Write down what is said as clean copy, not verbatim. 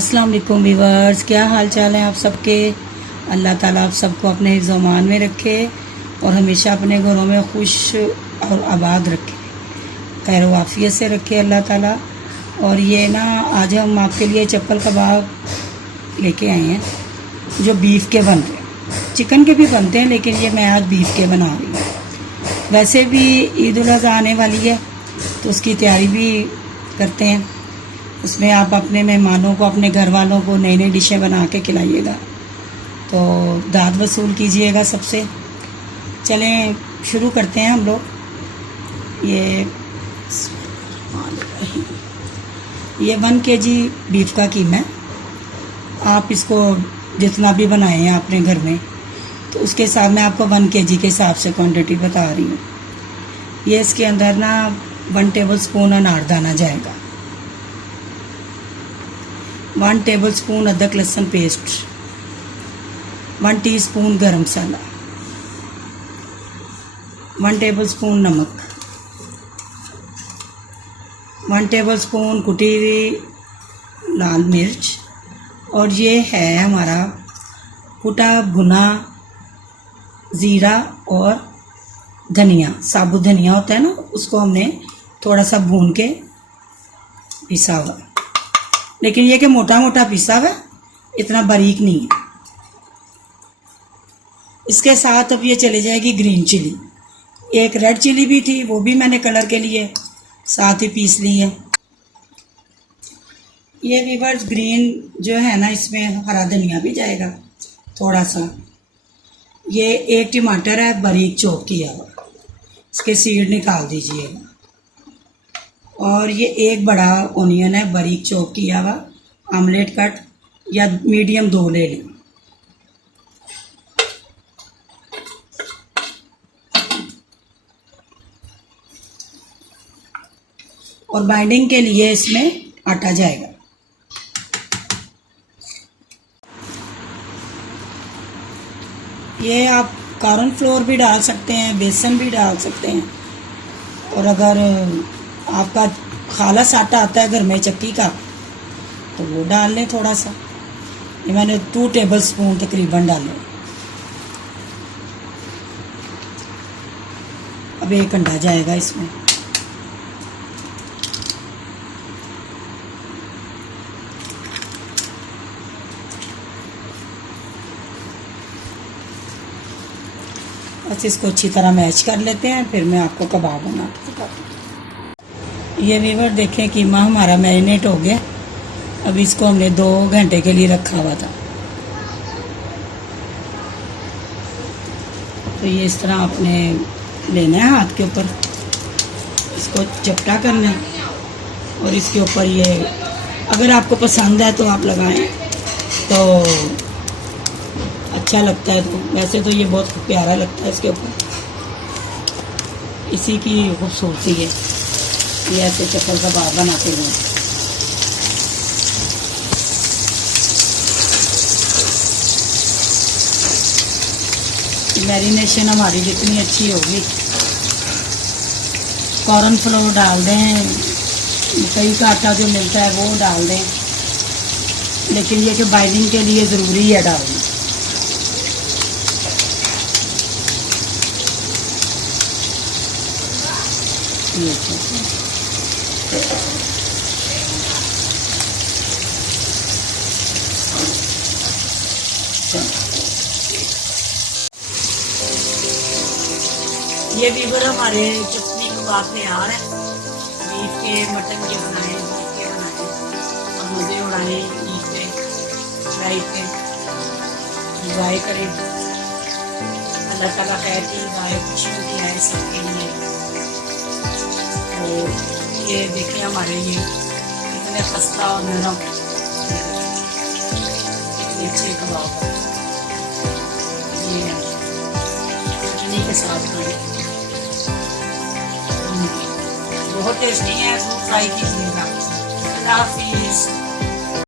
अस्सलाम वालेकुम व्यूअर्स, क्या हाल चाल है आप सबके। अल्लाह ताला आप सबको अपने हिफ्ज़-ओ-अमान में रखे और हमेशा अपने घरों में खुश और आबाद रखे, खैर वाफियत से रखे अल्लाह ताला। और ये ना आज हम आपके लिए चप्पल कबाब लेके आए हैं जो बीफ के बन रहे हैं। चिकन के भी बनते हैं लेकिन ये मैं आज बीफ के बना रही हूँ। वैसे भी ईद उल अज़हा आने वाली है तो उसकी तैयारी भी करते हैं। उसमें आप अपने मेहमानों को, अपने घर वालों को नई नई डिशें बना के खिलाइएगा, तो दाद वसूल कीजिएगा सबसे। चलें शुरू करते हैं हम लोग। ये 1 kg बीफ का कीमा है। आप इसको जितना भी बनाए हैं अपने घर में तो उसके हिसाब में आपको 1 kg के हिसाब से क्वांटिटी बता रही हूँ। ये इसके अंदर ना 1 टेबलस्पून अनारदाना जाएगा, 1 टेबलस्पून अदरक लहसुन पेस्ट, 1 टीस्पून गरम मसाला, 1 टेबलस्पून नमक, 1 टेबलस्पून कुटी हुई लाल मिर्च, और ये है हमारा कुटा भुना ज़ीरा और धनिया। साबुत धनिया होता है ना, उसको हमने थोड़ा सा भून के पिसा हुआ, लेकिन ये कि मोटा मोटा पिसा हुआ, इतना बारीक नहीं है। इसके साथ अब ये चली जाएगी ग्रीन चिली। एक रेड चिली भी थी, वो भी मैंने कलर के लिए साथ ही पीस ली है। ये व्यूअर्स ग्रीन जो है ना, इसमें हरा धनिया भी जाएगा थोड़ा सा। ये 1 टमाटर है बारीक चॉप किया हुआ, इसके सीड निकाल दीजिएगा। और ये 1 बड़ा ओनियन है बारीक चॉप किया हुआ, आमलेट कट या मीडियम 2 ले लें। और बाइंडिंग के लिए इसमें आटा जाएगा। ये आप कॉर्न फ्लोर भी डाल सकते हैं, बेसन भी डाल सकते हैं, और अगर आपका खालस आटा आता है घर में चक्की का तो वो डाल लें थोड़ा सा। ये मैंने 2 टेबलस्पून तकरीबन डाले। अब 1 अंडा जाएगा इसमें। बस इसको अच्छी तरह मैच कर लेते हैं, फिर मैं आपको कबाब बना के दिखाती हूँ। ये व्यूअर देखें कीमा हमारा मैरिनेट हो गया। अब इसको हमने 2 घंटे के लिए रखा हुआ था। तो ये इस तरह आपने लेना है हाथ के ऊपर, इसको चपटा करना है और इसके ऊपर ये अगर आपको पसंद है तो आप लगाएं तो अच्छा लगता है। तो वैसे तो ये बहुत प्यारा लगता है इसके ऊपर, इसी की खूबसूरती है। ये ऐसे चप्पल कबाब बनाते हैं। मैरिनेशन हमारी जितनी अच्छी होगी, कॉर्न फ्लोर डाल दें, मकई का आटा जो मिलता है वो डाल दें, लेकिन ये कि बाइंडिंग के लिए ज़रूरी है डालना। ये व्यूअर हमारे चटनी कबाब तैयार है। बीफ के, मटन के बनाए, बीफ के बनाए और मज़े उड़ाए। ईद पे, फ्राई पे इंजॉय करें। अल्लाह ताला खैर की आए, खुशियों की आए सबके लिए। तो ये देखें हमारे ये इतने खस्ता और नरम अच्छे कबाब ये चटनी के साथ खाएं, बहुत टेस्टी है। फ्राई कीजिएगा। अल्लाह हाफिज़।